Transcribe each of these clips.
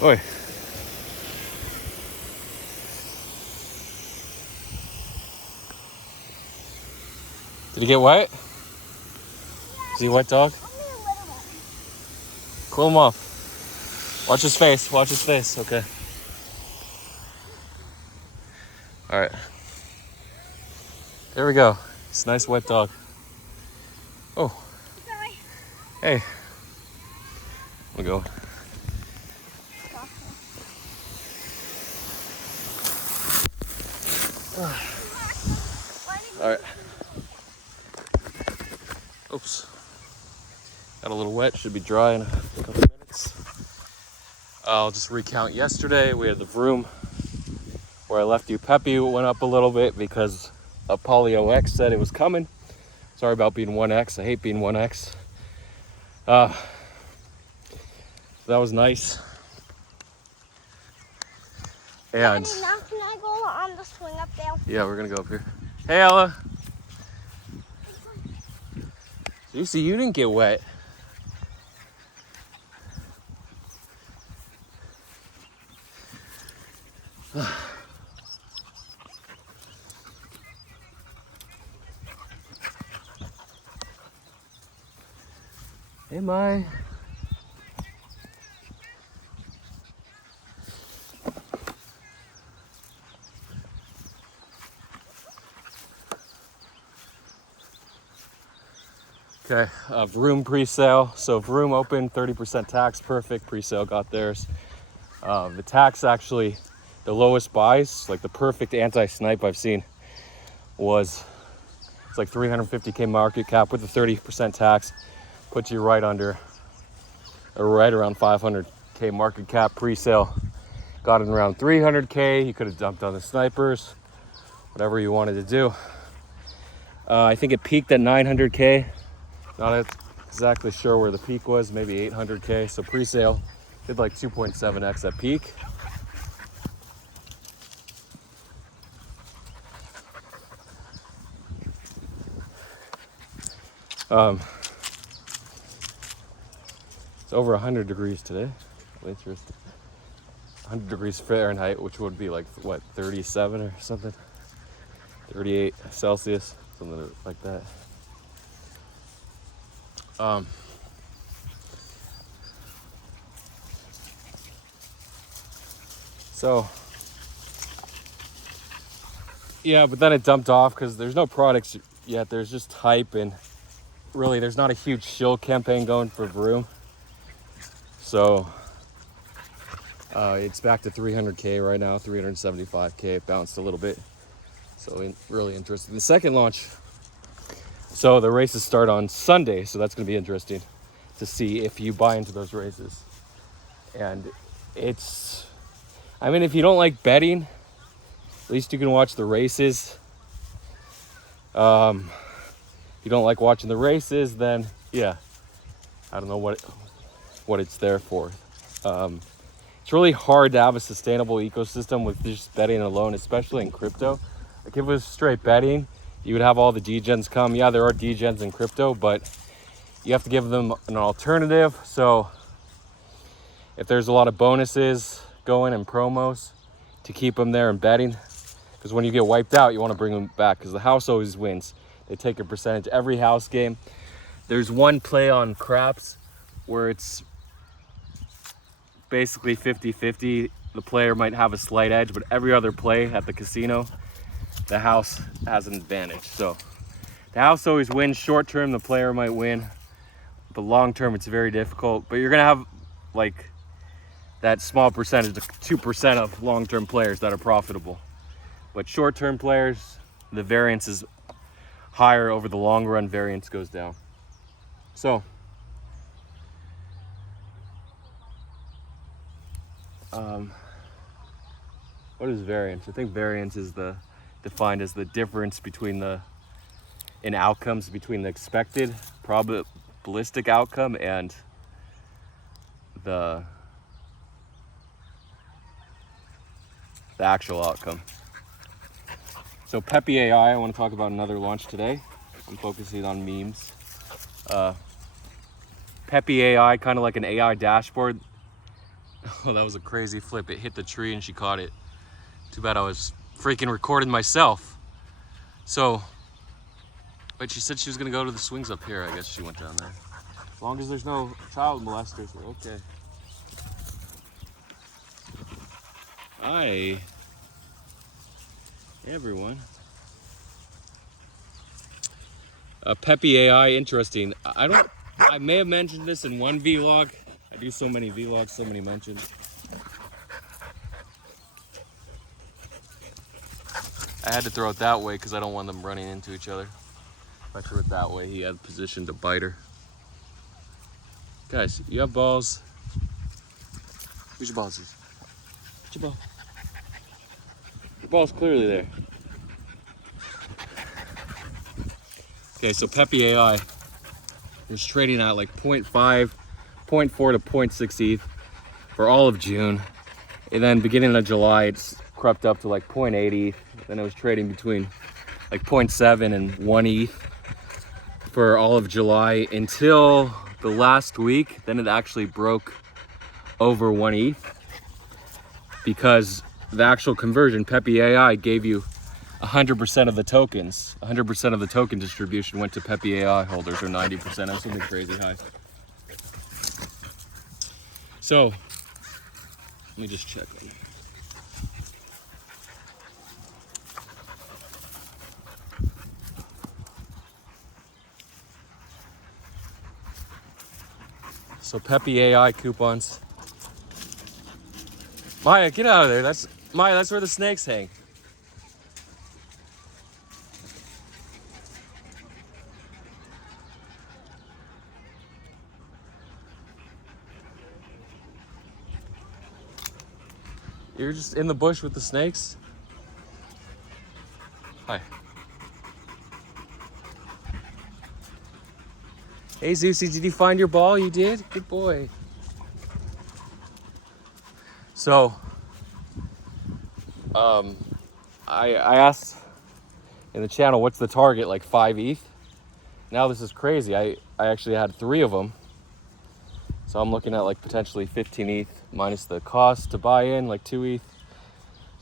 Oi. Did he get wet? Is he a wet dog? Cool him off. Watch his face. Watch his face. Okay. All right. There we go. It's a nice wet dog. Oh. Hey. We'll go. All right. Oops. Got a little wet. Should be dry in a couple minutes. I'll just recount yesterday. We had the vroom where I left you. Pepeai went up a little bit because a Polio X said it was coming. Sorry about being 1X. I hate being 1X. That was nice. And Daddy, now can I go on the swing up there? yeah, we're gonna go up here. Hey, Ella. You see, you didn't get wet. Hey, Mai. Okay, vroom pre-sale. So vroom open, 30% tax, perfect. Pre-sale got theirs. The tax actually, the lowest buys, like the perfect anti-snipe I've seen was, it's like 350K market cap with the 30% tax, puts you right under, or right around 500K market cap. Pre-sale got it around 300K. You could have dumped on the snipers, whatever you wanted to do. I think it peaked at 900K. Not exactly sure where the peak was, maybe 800K. So pre-sale did like 2.7x at peak. It's over 100 degrees today. Interesting. 100 degrees Fahrenheit, which would be like, what, 37 or something? 38 Celsius, something like that. So, yeah, but then it dumped off because there's no products yet. There's just hype, and really there's not a huge shill campaign going for vroom. So it's back to 300K right now, 375K. It bounced a little bit. So really interesting. The second launch, so the races start on Sunday, so that's going to be interesting to see if you buy into those races. And it's, I mean, if you don't like betting, at least you can watch the races. If you don't like watching the races, then yeah, I don't know what it's there for. It's really hard to have a sustainable ecosystem with just betting alone, especially in crypto. Like if it was straight betting, you would have all the degens come. Yeah, there are degens in crypto, but you have to give them an alternative. So if there's a lot of bonuses going and promos to keep them there and betting, because when you get wiped out, you want to bring them back because the house always wins. They take a percentage every house game. There's one play on craps where it's basically 50-50. The player might have a slight edge, but every other play at the casino, the house has an advantage. So the house always wins. Short term, the player might win, but long term, it's very difficult. But you're gonna have like that small percentage, 2% of long-term players that are profitable. But short-term players, the variance is higher. Over the long run, variance goes down. So what is variance? I think variance is defined as the difference between in outcomes between the expected probabilistic outcome and the actual outcome. So pepeai, I want to talk about another launch today. I'm focusing on memes. pepeai, kind of like an AI dashboard. Oh, that was a crazy flip. It hit the tree and she caught it. Too bad I was freaking recording myself. So, but she said she was gonna go to the swings up here. I guess she went down there. As long as there's no child molesters, we're okay. Hi. Hey, everyone. Pepeai, interesting. I may have mentioned this in one vlog. I do so many vlogs, so many mentions. I had to throw it that way because I don't want them running into each other. If I threw it that way, he had position to bite her. Guys, you have balls. Where's your balls? Where's your ball? Your ball's clearly there. Okay, so pepeai was trading at like 0.5, 0.4 to 0.6 ETH for all of June. And then beginning of July, it's crept up to like 0.8 ETH. Then it was trading between like 0.7 and 1 ETH for all of July until the last week. Then it actually broke over 1 ETH because the actual conversion, pepeai, gave you 100% of the tokens. 100% of the token distribution went to pepeai holders, or 90%, or something crazy high. So, let me just check on it. So pepeai coupons. Maya, get out of there. Maya, that's where the snakes hang. You're just in the bush with the snakes? Hi. Hey Zeusy, did you find your ball? You did? Good boy. So, I asked in the channel, what's the target, like 5 ETH? Now this is crazy. I actually had 3 of them. So I'm looking at like potentially 15 ETH minus the cost to buy in, like 2 ETH.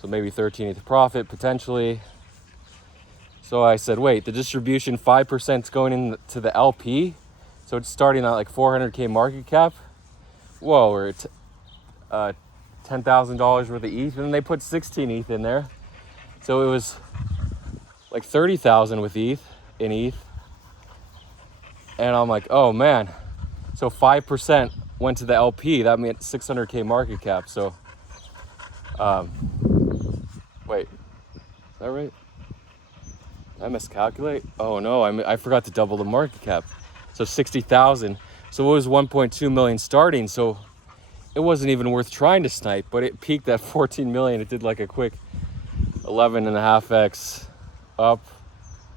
So maybe 13 ETH profit potentially. So I said, wait, the distribution 5% is going into the LP. So it's starting at like 400K market cap. Whoa, we're at $10,000 worth of ETH, and then they put 16 ETH in there. So it was like 30,000 with ETH in ETH. And I'm like, oh man. So 5% went to the LP. That meant 600K market cap. So, wait, is that right? Did I miscalculate? Oh no, I forgot to double the market cap. So 60,000. So it was 1.2 million starting. So it wasn't even worth trying to snipe, but it peaked at 14 million. It did like a quick 11.5x up.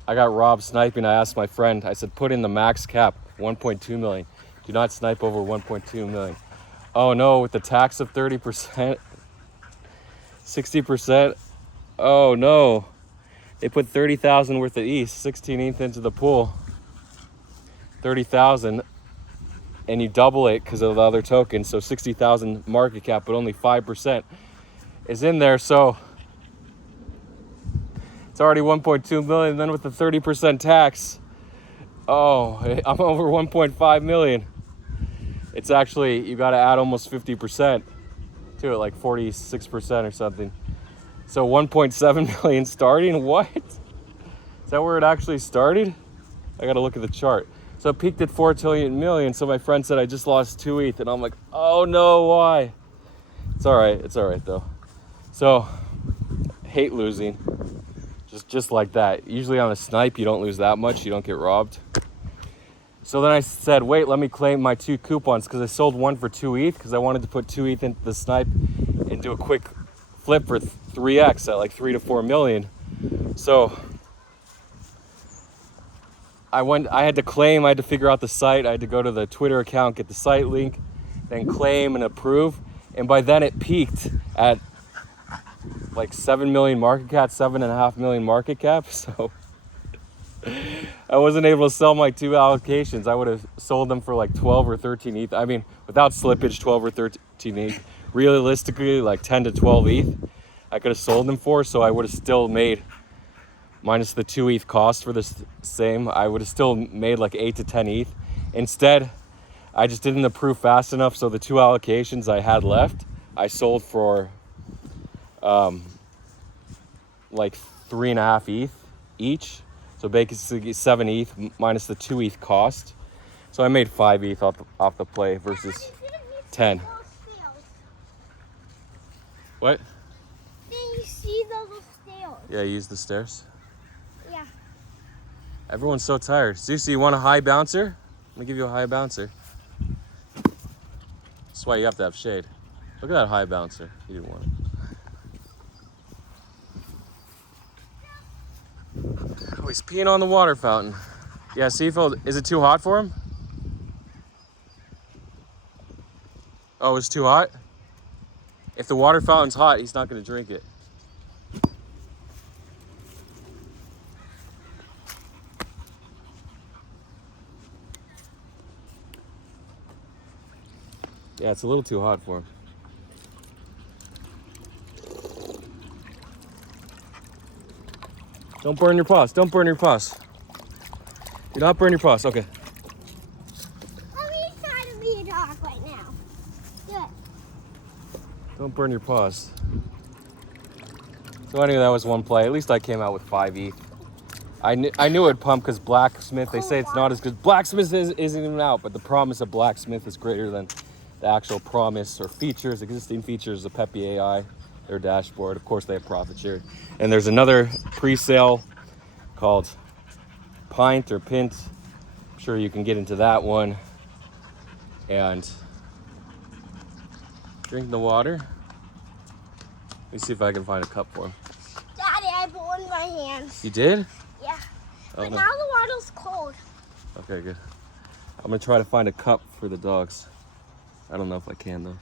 I got robbed sniping. I asked my friend, I said, put in the max cap, 1.2 million. Do not snipe over 1.2 million. Oh no, with the tax of 30%, 60%. Oh no. They put 30,000 worth of ETH, 16 ETH into the pool. 30,000, and you double it because of the other token. So 60,000 market cap, but only 5% is in there. So it's already 1.2 million. Then with the 30% tax, oh, I'm over 1.5 million. It's actually, you got to add almost 50% to it, like 46% or something. So 1.7 million starting. What? Is that where it actually started? I got to look at the chart. So it peaked at 4 million. So my friend said I just lost 2 ETH, and I'm like, oh no, why? It's all right though. So hate losing, just like that. Usually on a snipe, you don't lose that much. You don't get robbed. So then I said, wait, let me claim my 2 coupons, because I sold one for 2 ETH because I wanted to put 2 ETH into the snipe and do a quick flip for 3x at like 3 to 4 million. So I had to claim, I had to figure out the site. I had to go to the Twitter account, get the site link, then claim and approve. And by then it peaked at like 7 million market cap, 7.5 million market cap. So I wasn't able to sell my 2 allocations. I would have sold them for like 12 or 13 ETH. I mean, without slippage, 12 or 13 ETH. realistically like 10 to 12 ETH I could have sold them for, so I would have still made, minus the 2 ETH cost for this same, I would have still made like 8 to 10 ETH. Instead, I just didn't approve fast enough, so the 2 allocations I had left, I sold for like 3.5 ETH each. So basically 7 ETH minus the 2 ETH cost. So I made 5 ETH off the play versus 10. What? Then you see those stairs. Yeah, use the stairs. Yeah. Everyone's so tired. Zeus, you want a high bouncer? Let me give you a high bouncer. That's why you have to have shade. Look at that high bouncer. You didn't want it. Oh, he's peeing on the water fountain. Yeah, Seafield, is it too hot for him? Oh, it's too hot? If the water fountain's hot, he's not going to drink it. Yeah, it's a little too hot for him. Don't burn your paws. Don't burn your paws. Do not burn your paws. Okay. He's trying to be a dog right now. Good. Don't burn your paws. So anyway, that was one play. At least I came out with 5 ETH. I knew it'd pump because Blacksmith, they say it's not as good. Blacksmith isn't even out, but the promise of Blacksmith is greater than the actual promise or features, existing features of pepeai, their dashboard. Of course, they have profit share. And there's another pre-sale called Pint or Pint. I'm sure you can get into that one and drink the water. Let me see if I can find a cup for him. Daddy, I burned my hands. You did? Yeah. Oh, But no. now the water's cold. Okay, good. I'm gonna try to find a cup for the dogs. I don't know if I can though.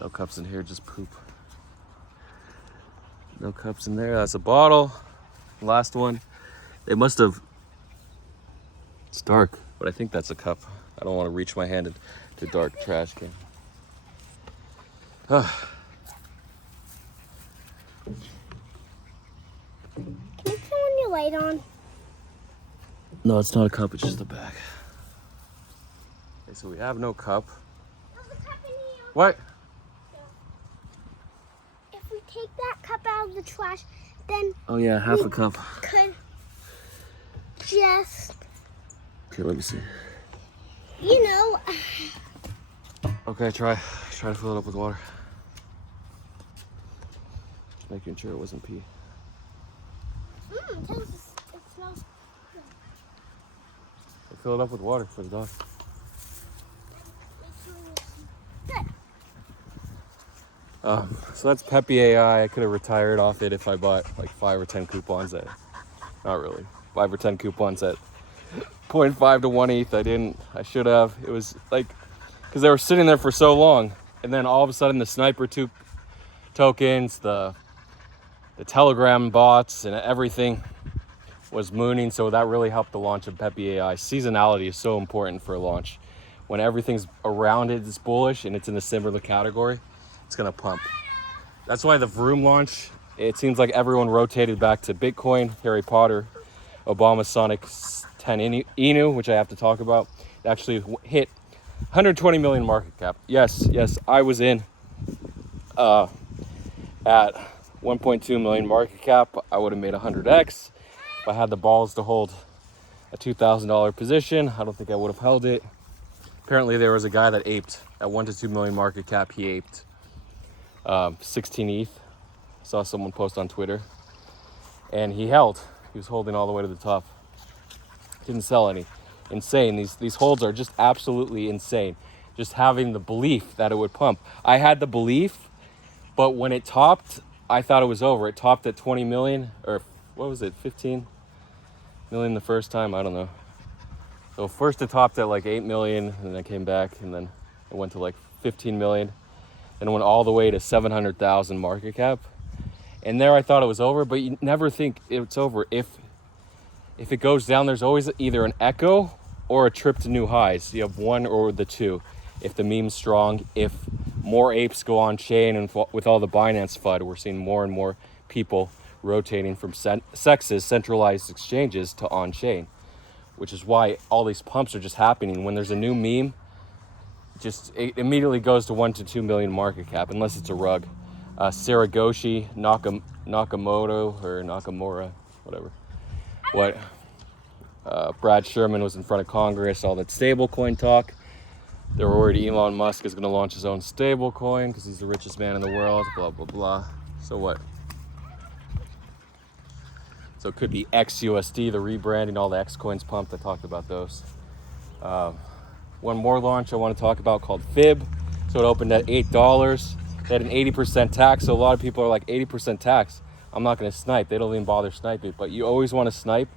No cups in here, just poop. No cups in there. That's a bottle. Last one. They must have. It's dark, but I think that's a cup. I don't want to reach my hand into dark trash can. Can you turn your light on? No, it's not a cup. It's just a bag. Okay, so we have no cup. There's a cup in here. What? If we take that cup out of the trash, then Oh yeah, half a cup. could just, Okay, let me see. you know, Okay, try to fill it up with water. Just making sure it wasn't pee. it smells Fill it up with water for the dog. good. So that's pepeai. I could have retired off it if I bought like 5 or 10 coupons at, not really, 5 or 10 coupons at 0.5 to 1 ETH. I didn't. I should have. It was like, because they were sitting there for so long, and then all of a sudden the sniper tokens, the Telegram bots, and everything was mooning. So that really helped the launch of pepeai. Seasonality is so important for a launch. When everything's around it is bullish and it's in a similar category, it's gonna pump. That's why the Vroom launch, it seems like everyone rotated back to Bitcoin, Harry Potter, Obama Sonic 10 Inu, which I have to talk about. It actually hit 120 million market cap. Yes, I was in at 1.2 million market cap. I would have made 100x if I had the balls to hold a $2,000 position. I don't think I would have held it. Apparently there was a guy that aped at 1 to 2 million market cap. He aped 16 ETH. I saw someone post on Twitter, and he held. He was holding all the way to the top. Didn't sell any. Insane. These holds are just absolutely insane. Just having the belief that it would pump. I had the belief, but when it topped, I thought it was over. It topped at 20 million, or what was it, 15 million the first time? I don't know. So first it topped at like 8 million, and then it came back, and then it went to like 15 million. Then it went all the way to 700,000 market cap. And there I thought it was over, but you never think it's over. If it goes down, there's always either an echo or a trip to new highs. You have one or the two. If the meme's strong, if more apes go on chain, and with all the Binance FUD, we're seeing more and more people rotating from Sex's centralized exchanges to on chain, which is why all these pumps are just happening. When there's a new meme, it immediately goes to 1 to 2 million market cap, unless it's a rug. Saragoshi, Nakamoto, or Nakamura, whatever. Brad Sherman was in front of Congress, all that stablecoin talk. They were worried Elon Musk is going to launch his own stablecoin because he's the richest man in the world, blah, blah, blah. So what? So it could be XUSD, the rebranding, all the X coins pumped. I talked about those. One more launch I want to talk about called Fib. So it opened at $8. They had an 80% tax. So a lot of people are like, 80% tax. I'm not going to snipe. They don't even bother sniping. But you always want to snipe.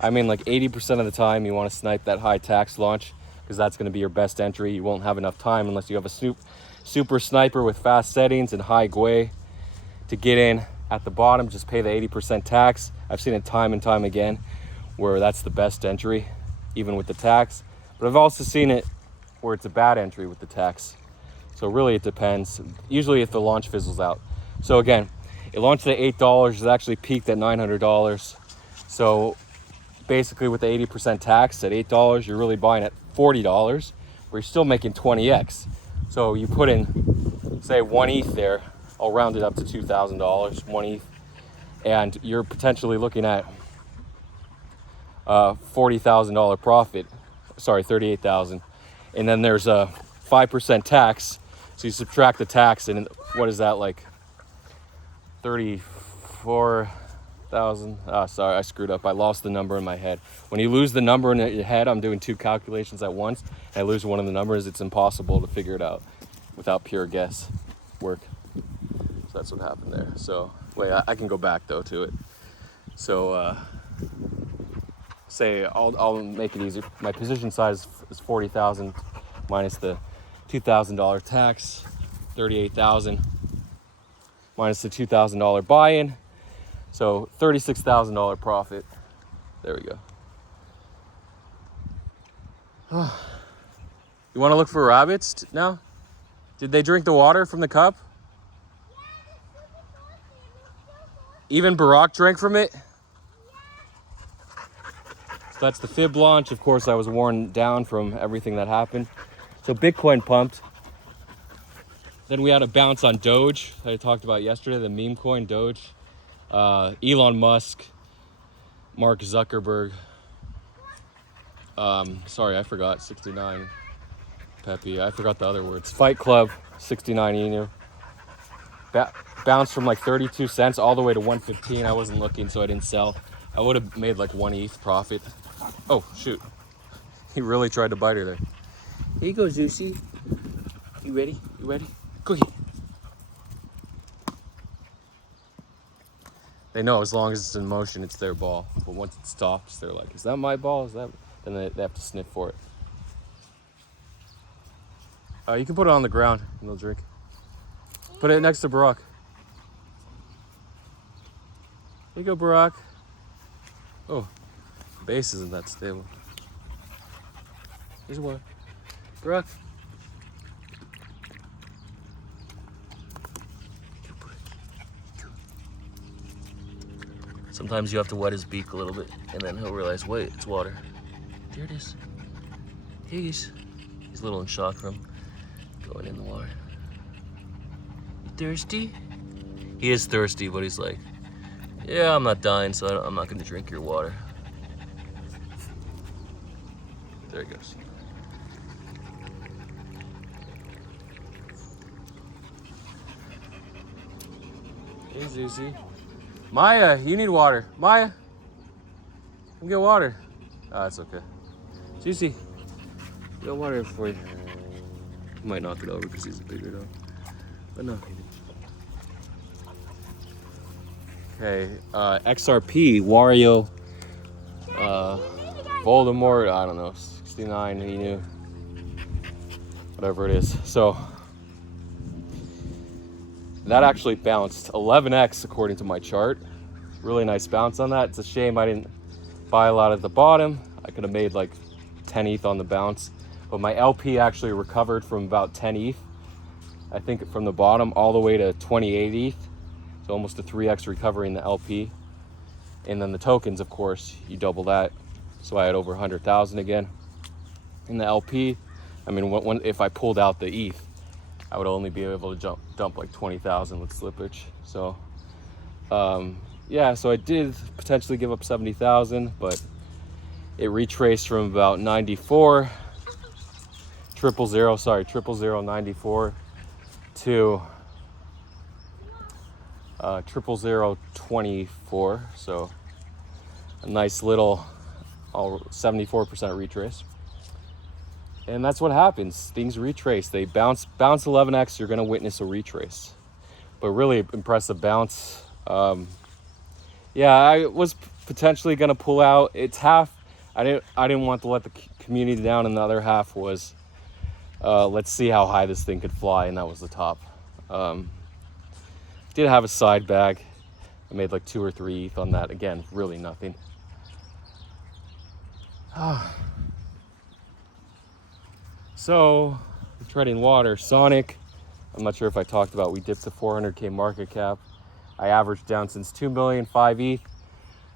I mean, like 80% of the time you want to snipe that high tax launch, because that's going to be your best entry. You won't have enough time unless you have a super sniper with fast settings and high GUI to get in at the bottom. Just pay the 80% tax. I've seen it time and time again where that's the best entry, even with the tax. But I've also seen it where it's a bad entry with the tax. So really it depends. Usually if the launch fizzles out. So again, it launched at $8. It actually peaked at $900. So basically with the 80% tax at $8, you're really buying at $40, where you're still making 20x. So you put in, say, 1 ETH there. I'll round it up to $2,000, 1 ETH. And you're potentially looking at $40,000 profit. Sorry, $38,000. And then there's a 5% tax. So you subtract the tax, and what is that, like 34,000? Sorry, I screwed up. I lost the number in my head. When you lose the number in your head, I'm doing 2 calculations at once. And I lose one of the numbers. It's impossible to figure it out without pure guess work. So that's what happened there. So wait, I can go back though to it. So say I'll make it easy. My position size is 40,000 minus the $2,000 tax, 38,000 minus the $2,000 buy-in. So $36,000 profit. There we go. You want to look for rabbits now? Did they drink the water from the cup? Even Barack drank from it? So that's the Fib launch. Of course, I was worn down from everything that happened. So Bitcoin pumped. Then we had a bounce on Doge that I talked about yesterday, the meme coin Doge. Elon Musk, Mark Zuckerberg. Sorry, I forgot 69. Pepeai, I forgot the other words. Fight Club, 69 Inu. Bounced from like 32 cents all the way to 115. I wasn't looking, so I didn't sell. I would have made like 1 ETH profit. Oh, shoot. He really tried to bite her there. Here you go, Zeusy. You ready? You ready? Cookie. They know as long as it's in motion, it's their ball. But once it stops, they're like, is that my ball? Is that? Then they have to sniff for it. You can put it on the ground and they'll drink. Put it next to Barack. Here you go, Barack. Oh, base isn't that stable. Here's one. Barack. Sometimes you have to wet his beak a little bit, and then he'll realize, wait, it's water. There it is. Here he is. He's a little in shock from going in the water. You thirsty? He is thirsty, but he's like, yeah, I'm not dying, so I'm not going to drink your water. There he goes. Hey, Zuzi. Maya, you need water. Maya, come get water. Ah, that's okay. Zuzi, got water for you. He might knock it over because he's a bigger dog. But no. Okay, XRP, Wario, Voldemort, I don't know, 69, he knew. Whatever it is. So, that actually bounced 11x according to my chart. Really nice bounce on that. It's a shame I didn't buy a lot at the bottom. I could have made like 10 ETH on the bounce. But my LP actually recovered from about 10 ETH I think from the bottom all the way to 28 ETH. So almost a 3x recovery in the LP. And then the tokens, of course, you double that. So I had over 100,000 again. In the LP, I mean, if I pulled out the ETH, I would only be able to dump like 20,000 with slippage. So, yeah, so I did potentially give up 70,000, but it retraced from about 94, 00094 to 00024. So a nice little 74% retrace. And that's what happens. Things retrace. They bounce 11x, you're going to witness a retrace. But really impressive bounce. Yeah, I was potentially going to pull out. It's half. I didn't want to let the community down, and the other half was let's see how high this thing could fly, and that was the top. Did have a side bag. I made like 2 or 3 ETH on that. Again, really nothing. So, treading water, Sonic. I'm not sure if I talked about, we dipped to 400K market cap. I averaged down since 2 million, 5 ETH.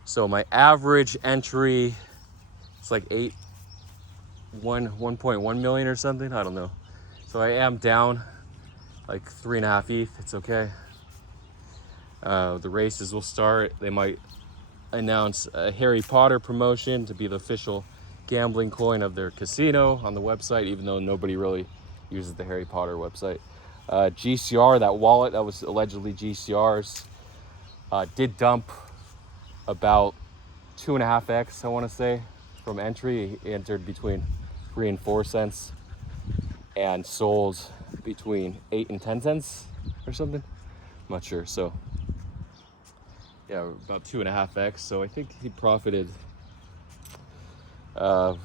So my average entry, it's like 1.1 million or something. I don't know. So I am down like 3.5 ETH. It's okay. The races will start. They might announce a Harry Potter promotion to be the official gambling coin of their casino on the website, even though nobody really uses the Harry Potter website. GCR, that wallet that was allegedly GCR's, did dump about 2.5x, I want to say, from entry. He entered between 3 and 4 cents and sold between 8 and 10 cents or something. I'm not sure. So yeah, about 2.5x. So I think he profited, well,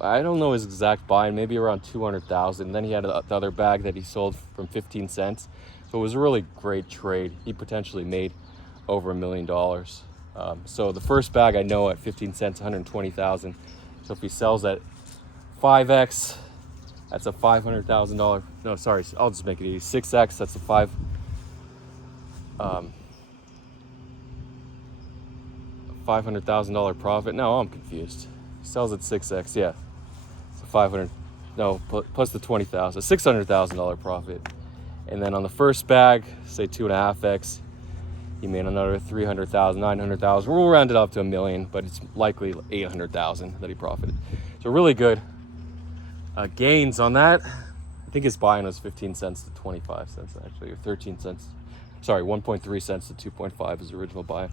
I don't know his exact buy, maybe around 200,000. Then he had the other bag that he sold from 15 cents. So it was a really great trade. He potentially made over $1 million. So the first bag I know at 15 cents, 120,000. So if he sells at 5x, that's a $500,000. No, sorry, I'll just make it easy. 6x, that's a $500,000 profit. No, I'm confused. He sells at 6x, yeah. So 500, no, plus the 20,000, $600,000 profit. And then on the first bag, say 2.5x, he made another 300,000, 900,000. We'll round it up to $1 million, but it's likely 800,000 that he profited. So really good gains on that. I think his buy-in was 15 cents to 25 cents actually, or 13 cents. Sorry, 1.3 cents to 2.5 is the original buy.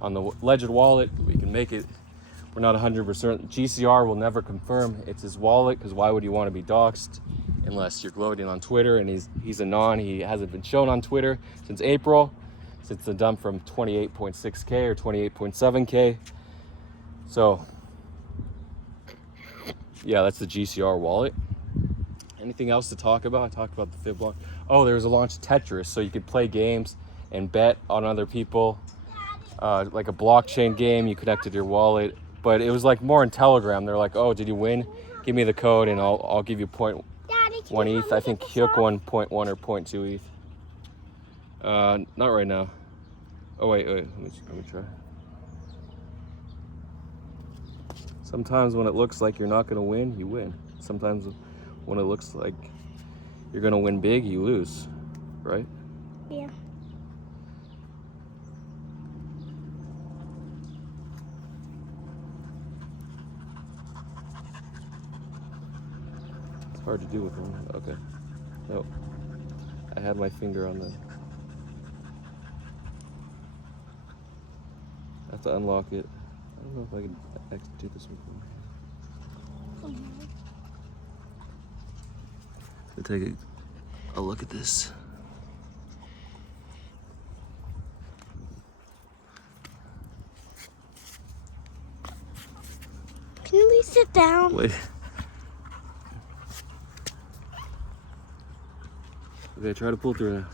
On the alleged wallet, we can make it. We're not 100%. GCR will never confirm it's his wallet, because why would you want to be doxxed unless you're gloating on Twitter? And he's a non. He hasn't been shown on Twitter since April, since the dump from 28.6K or 28.7K. So yeah, that's the GCR wallet. Anything else to talk about? I talked about the Fib launch. Oh, there was a launch of Tetris, so you could play games and bet on other people. Like a blockchain game, you connected your wallet, but it was like more in Telegram. They're like, oh, did you win? Give me the code and I'll give you 0.1 ETH. I think Hyuk won 0.1 or 0.2 ETH. Not right now. Oh wait, let me try. Sometimes when it looks like you're not gonna win, you win. Sometimes when it looks like you're gonna win big, you lose, right? Yeah. Hard to do with them. Okay. Nope. I had my finger on the. I have to unlock it. I don't know if I can actually do this with one. So take a look at this. Can we sit down? Wait. Okay, try to pull through now.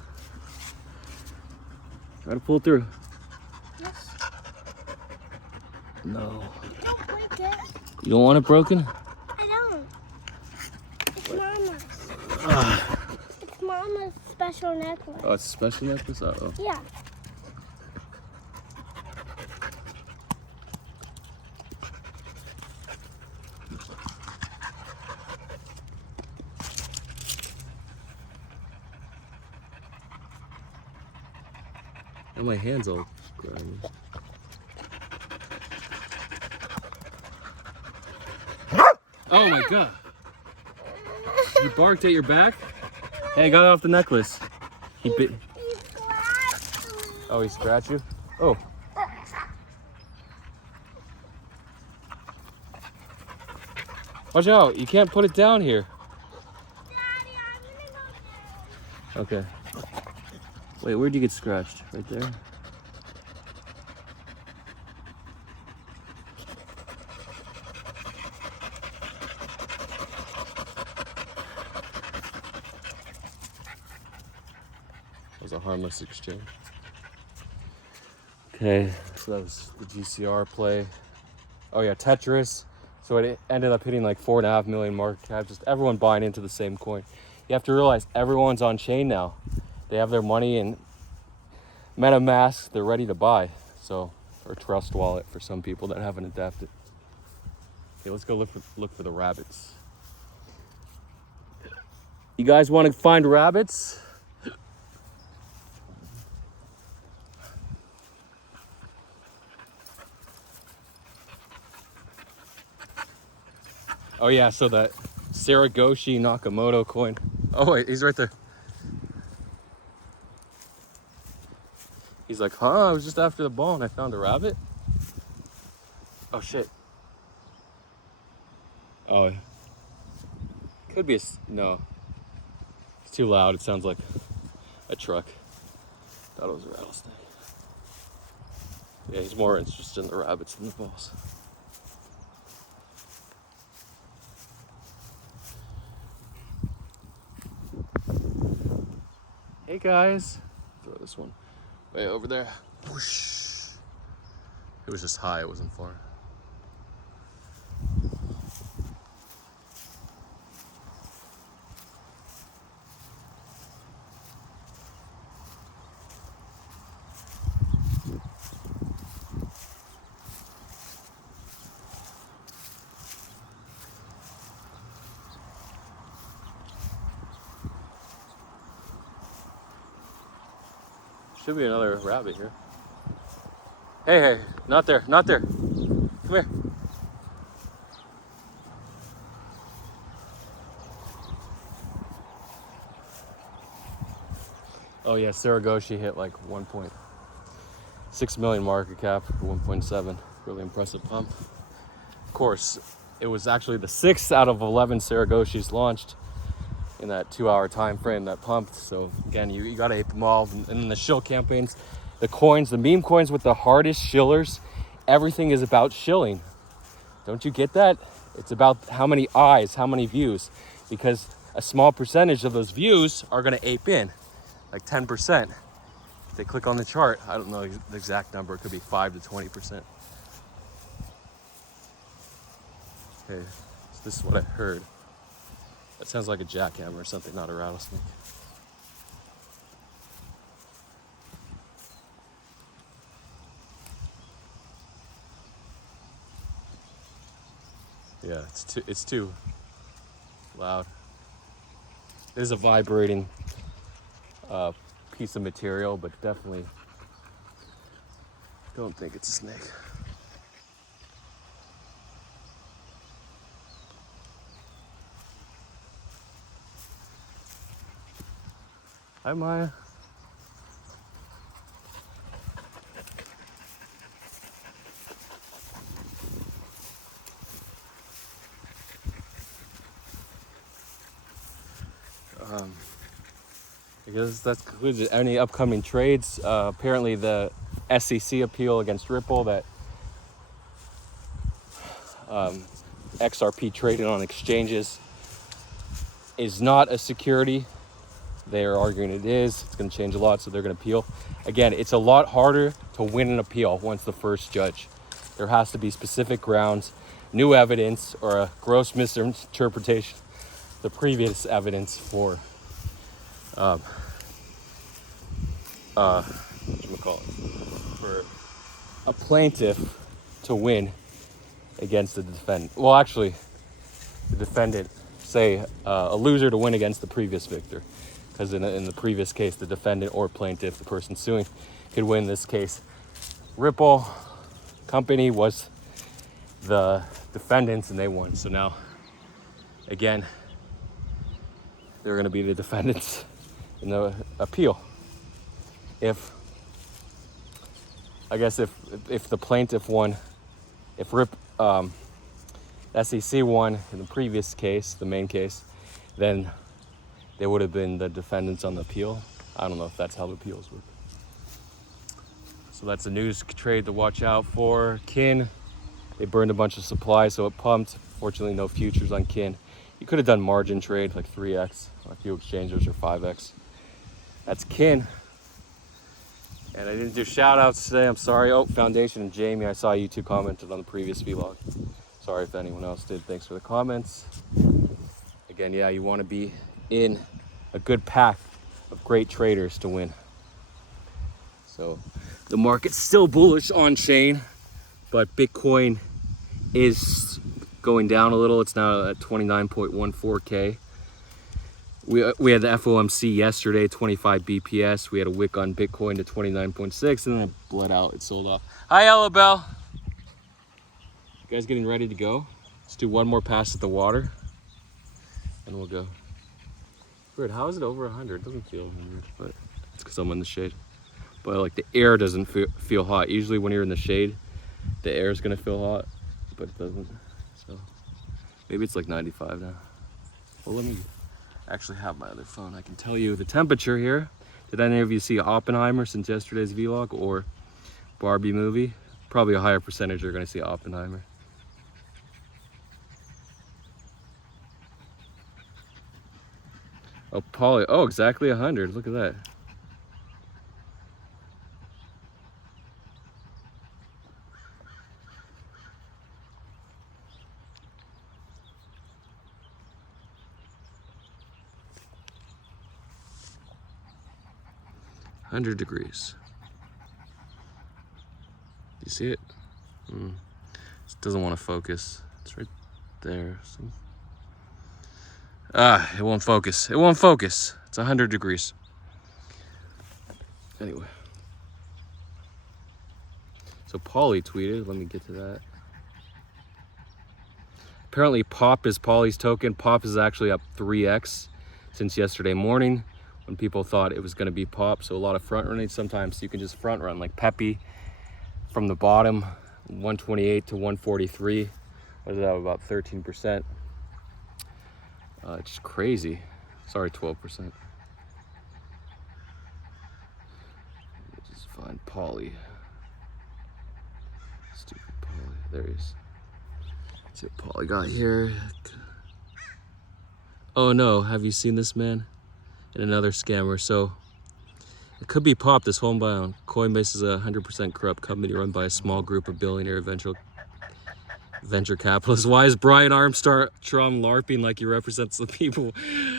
Try to pull through. Yes. No. Don't break it. You don't want it broken? I don't. It's Mama's. Ah. It's Mama's. from a special necklace. Oh, it's a special necklace? Uh-oh. Yeah. Oh, my hand's all grimy. Oh my god. He barked at your back? Hey, I got it off the necklace. He bit. He scratched me. Oh, he scratched you? Oh. Watch out, you can't put it down here. Daddy, I'm gonna go down. Okay. Wait, where'd you get scratched? Right there? That was a harmless exchange. Okay, so that was the GCR play. Oh yeah, Tetris. So it ended up hitting like 4.5 million market cap. Just everyone buying into the same coin. You have to realize everyone's on chain now. They have their money in MetaMask. They're ready to buy. So, or Trust Wallet for some people that haven't adapted. Okay, let's go look for the rabbits. You guys want to find rabbits? Oh yeah, so that Saragoshi Nakamoto coin. Oh wait, he's right there. He's like, huh, I was just after the ball and I found a rabbit. Oh shit. Oh, could be no. It's too loud, it sounds like a truck. Thought it was a rattlesnake. Yeah, he's more interested in the rabbits than the balls. Hey guys, throw this one way over there. Whoosh. It was just high, it wasn't far. Should be another rabbit here. Hey, hey, not there, not there. Come here. Oh yeah, Saragoshi hit like 1.6 million market cap for 1.7. Really impressive pump. Of course, it was actually the 6th out of 11 Saragoshis launched in that 2-hour time frame that pumped. So again, you gotta ape them all. And then the shill campaigns, the coins, the meme coins with the hardest shillers, everything is about shilling. Don't you get that? It's about how many eyes, how many views, because a small percentage of those views are gonna ape in, like 10%. If they click on the chart, I don't know the exact number, it could be 5 to 20%. Okay, so this is what I heard. That sounds like a jackhammer or something, not a rattlesnake. Yeah, it's too loud. It is a vibrating piece of material, but definitely don't think it's a snake. Hi, Maya. I guess that concludes it. Any upcoming trades? Apparently the SEC appeal against Ripple that XRP traded on exchanges is not a security. They are arguing it is. It's going to change a lot, so they're going to appeal. Again, it's a lot harder to win an appeal once the first judge. There has to be specific grounds, new evidence, or a gross misinterpretation of the previous evidence for whatchamacallit, for a plaintiff to win against the defendant. Well, actually, the defendant, say a loser to win against the previous victor. Because in the previous case, the defendant or plaintiff, the person suing, could win. This case, Ripple Company was the defendants and they won. So now, again, they're going to be the defendants in the appeal. If the plaintiff won, if SEC won in the previous case, the main case, then they would have been the defendants on the appeal. I don't know if that's how the appeals work. So that's a news trade to watch out for. Kin, they burned a bunch of supply, so it pumped. Fortunately, no futures on Kin. You could have done margin trade, like 3x. A few exchanges or 5x. That's Kin. And I didn't do shout outs today, I'm sorry. Oh, Foundation and Jamie, I saw you two commented on the previous vlog. Sorry if anyone else did. Thanks for the comments. Again, yeah, you want to be in a good pack of great traders to win. So the market's still bullish on chain, but Bitcoin is going down a little. It's now at 29.14K. We had the FOMC yesterday, 25 BPS. We had a wick on Bitcoin to 29.6, and then it bled out. It sold off. Hi, Ella Bell. You guys getting ready to go? Let's do one more pass at the water, and we'll go. Weird, how is it over 100? It doesn't feel 100, but it's because I'm in the shade. But like the air doesn't feel hot. Usually when you're in the shade, the air is gonna feel hot, but it doesn't. So maybe it's like 95 now. Well, let me actually have my other phone. I can tell you the temperature here. Did any of you see Oppenheimer since yesterday's vlog, or Barbie movie? Probably a higher percentage are gonna see Oppenheimer. Oh, Polly. Oh, exactly 100. Look at that. $100 degrees. Do you see it? It doesn't want to focus. It's right there. See? It won't focus. It won't focus. It's 100 degrees. Anyway. So Polly tweeted, let me get to that. Apparently POP is Polly's token. POP is actually up 3x since yesterday morning when people thought it was going to be POP. So a lot of front running. Sometimes you can just front run like pepeai from the bottom, 128 to 143. What is that, about 13%? It's just crazy. Sorry, 12%. Just find Polly. Stupid Polly. There he is. Let's see what Polly got here. Oh no, have you seen this man? And another scammer. So it could be POP, this homebound. Coinbase is a 100% corrupt company run by a small group of billionaire venture capitalists. Why is Brian Armstrong LARPing like he represents the people?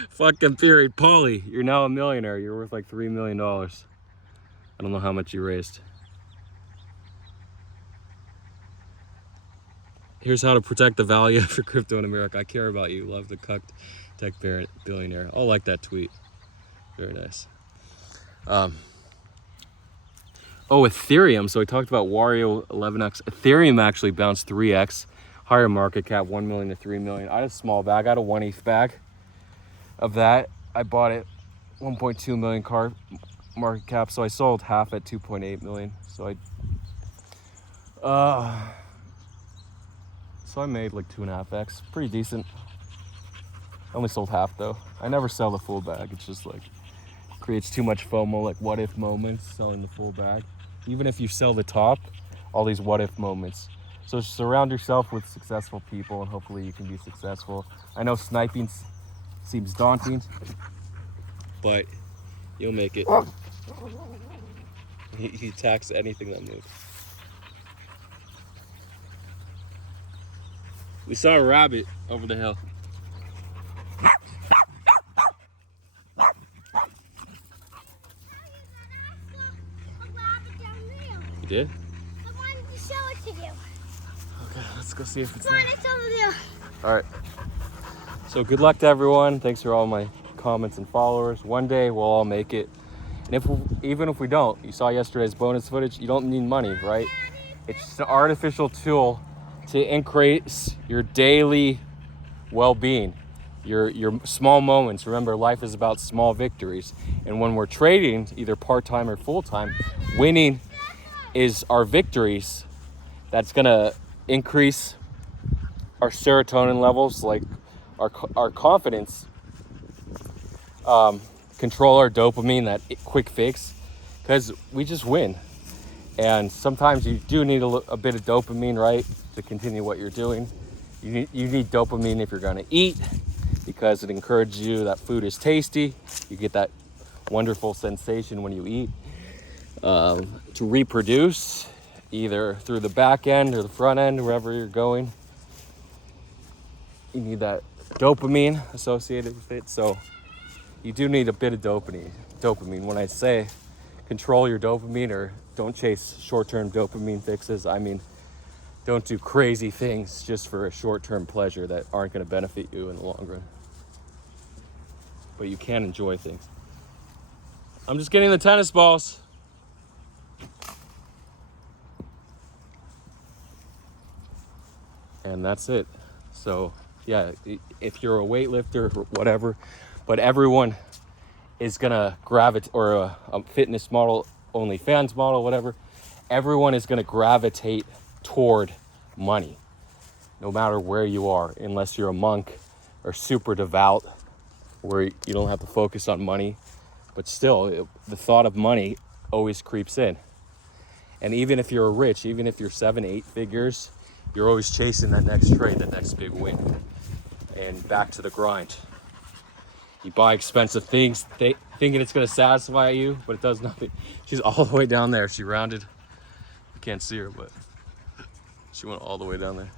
Fucking period. Polly, you're now a millionaire. You're worth like $3 million. I don't know how much you raised. Here's how to protect the value for crypto in America. I care about you. Love the cucked tech billionaire. I'll like that tweet. Very nice. Oh, Ethereum. So we talked about Wario 11x. Ethereum actually bounced 3x. Higher market cap, 1 million to 3 million. I had a small bag. I had a 1/8 bag of that. I bought it 1.2 million market cap. So I sold half at 2.8 million. So I made like 2.5x. Pretty decent. I only sold half though. I never sell the full bag. It's just like creates too much FOMO, like what if moments, selling the full bag. Even if you sell the top, all these what if moments. So surround yourself with successful people and hopefully you can be successful. I know sniping seems daunting, but you'll make it. He attacks anything that moves. We saw a rabbit over the hill. did? I wanted to show it to you. Okay, let's go see if it's Come on, there. it's over there. All right. So good luck to everyone. Thanks for all my comments and followers. One day we'll all make it. And even if we don't, you saw yesterday's bonus footage, you don't need money, right? It's just an artificial tool to increase your daily well-being, your small moments. Remember, life is about small victories. And when we're trading, either part-time or full-time, winning is our victories. That's gonna increase our serotonin levels, like our confidence, control our dopamine, that quick fix, because we just win. And sometimes you do need a bit of dopamine, right, to continue what you're doing. You need dopamine if you're gonna eat, because it encourages you that food is tasty. You get that wonderful sensation when you eat. To reproduce, either through the back end or the front end, wherever you're going, you need that dopamine associated with it. So you do need a bit of dopamine. When I say control your dopamine, or don't chase short-term dopamine fixes, I mean don't do crazy things just for a short-term pleasure that aren't going to benefit you in the long run. But you can enjoy things. I'm just getting the tennis balls. And that's it. So yeah, if you're a weightlifter or whatever, but everyone is gonna gravitate, or a fitness model, OnlyFans model, whatever, everyone is gonna gravitate toward money, no matter where you are, unless you're a monk or super devout, where you don't have to focus on money. But still, the thought of money always creeps in. And even if you're rich, even if you're 7-8 figures, you're always chasing that next trade, that next big win. And back to the grind. You buy expensive things thinking it's going to satisfy you, but it does nothing. She's all the way down there. She rounded. You can't see her, but she went all the way down there.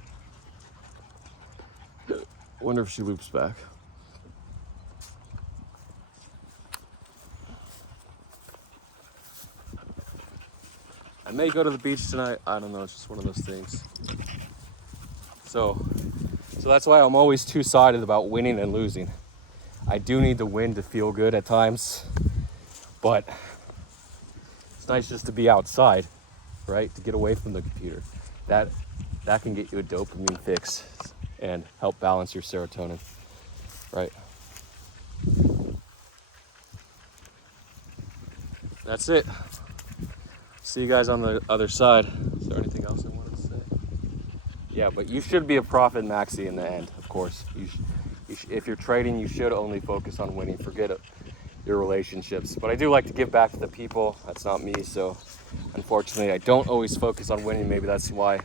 Wonder if she loops back. I may go to the beach tonight. I don't know. It's just one of those things. So that's why I'm always two-sided about winning and losing. I do need to win to feel good at times, but it's nice just to be outside, right? To get away from the computer. That can get you a dopamine fix and help balance your serotonin, right? That's it. See you guys on the other side. Is there anything else I wanted to say? Yeah, but you should be a profit maxi in the end, of course. If you're trading, you should only focus on winning. Forget your relationships. But I do like to give back to the people. That's not me, so unfortunately I don't always focus on winning. Maybe that's why I'm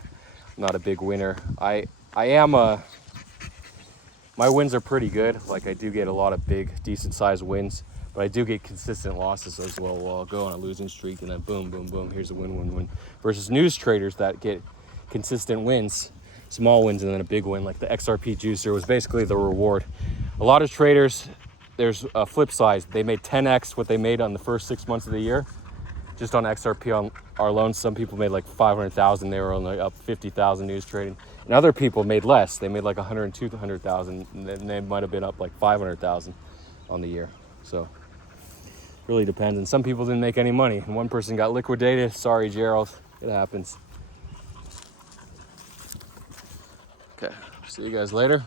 not a big winner. I am my wins are pretty good. Like, I do get a lot of big, decent sized wins, but I do get consistent losses as well. Well, I'll go on a losing streak and then boom, boom, boom, here's a win. Versus news traders that get consistent wins, small wins and then a big win. Like the XRP juicer was basically the reward. A lot of traders, there's a flip side. They made 10x what they made on the first 6 months of the year, just on XRP on our loans. Some people made like 500,000. They were only up 50,000 news trading. And other people made less. They made like 100 to 200,000, and they might have been up like 500,000 on the year. So really depends. And some people didn't make any money. And one person got liquidated. Sorry, Gerald. It happens. Okay, see you guys later.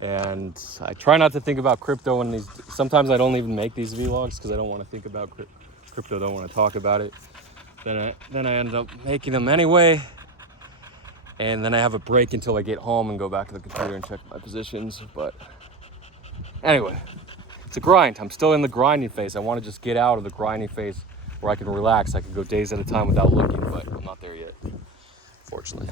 And I try not to think about crypto in these. Sometimes I don't even make these vlogs because I don't want to think about crypto. Don't want to talk about it. Then I end up making them anyway. And then I have a break until I get home and go back to the computer and check my positions. But anyway, it's a grind. I'm still in the grinding phase. I want to just get out of the grinding phase where I can relax. I can go days at a time without looking, but I'm not there yet, fortunately.